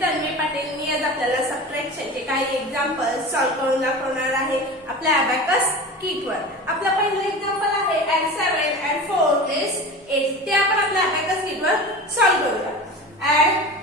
तन्मय पाटील. मी आज आपल्याला सबट्रॅक्शनचे काही एक्झाम्पल सॉल्व्ह करून दाखवणार आहे आपल्या अबॅकस किटवर. आपला पहिलं एक्झाम्पल आहे add 7 and 4 is 8. ते आपण आपल्या अबॅकस किटवर सॉल्व्ह करूया. add